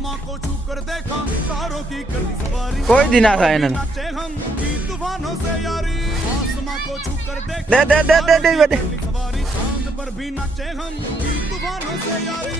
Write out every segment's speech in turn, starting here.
आसमां को छूकर देखा तारों की कर दी सवारी कोई दिन आ था इन्हें नाचे हम की तूफानों से यारी आसमां को छूकर देखा दे दे दे दे दे दे कर दी सवारी चांद पर भी नाचे हम की तूफानों से यारी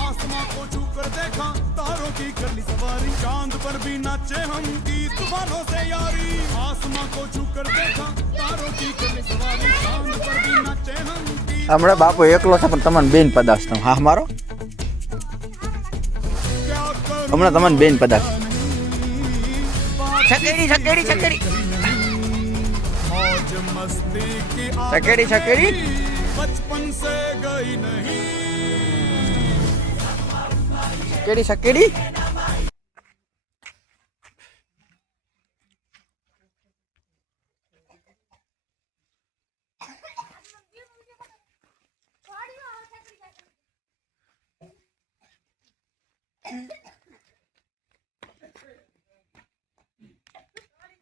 आसमां को छूकर देखा तारों की कर ली सवारी चांद पर भी नाचे हम की तूफानों से यारी आसमां को छूकर देखा तारों की कर ली सवारी चांद पर भी नाचे हम की हमारा बापू एकलो છે પણ તમને બેન પદાર્થ તો હા મારો क्या करूं હમણાં તમને બેન પદાર્થ છકેડી છકેડી છકેડી मौज मस्ती की છકેડી છકેડી बचपन से गई नहीं છકેડી છકેડી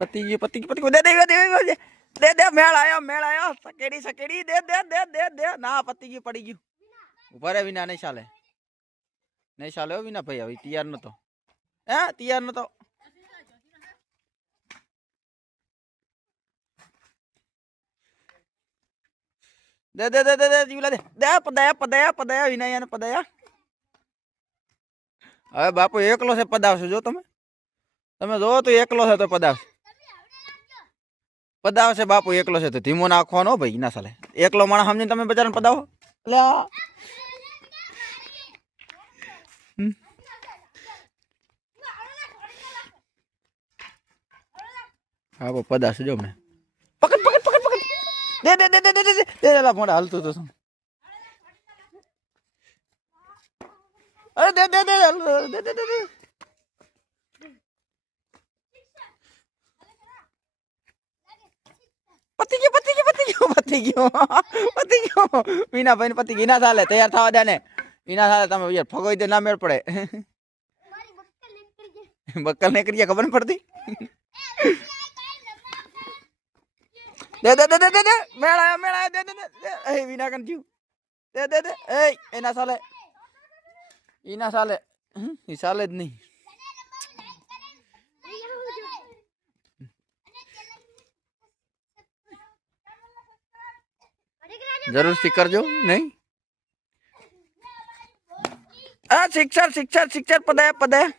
पति को दे दे दे दे दे दे मेल आयो सकेड़ी सकेड़ी दे दे दे दे दे ना पति की पड़ी गई ऊपर है विना नहीं साले हो विना भाई अभी तैयार न तो तैयार न तो दे दे दे दे दे जीवला दे दे पदाया पदाया पदाया विना याने पदाया अरे बापू एकलो से पदावशो जो તમે જો તો એકલો છે તો પદાવશે બાપુ એકલો છે તો ધીમો નાખવાનો ભાઈ ના ચાલે એકલો માણસ સમજીને તમે બજારને પદાવો એટલે હા બો પદાવશે જો મને પકડ પકડ પકડ પકડ દે દે દે દે દે દે દે લા મોડા હાલતું તો શું અરે દે દે દે દે દે દે पति क्यों मीना भाई पति की ना साले तैयार था दे ने मीना साले तमे यार फगोई दे ना मेल पड़े बक्कल ने करिया खबर नहीं पड़ती दे दे दे दे दे मेल आया दे दे दे ए मीना कन क्यों दे दे दे ए इना साले ई साले नहीं जरूर सीकर जो नहीं शिक्षर शिक्षर शिक्षर पदाया पदाया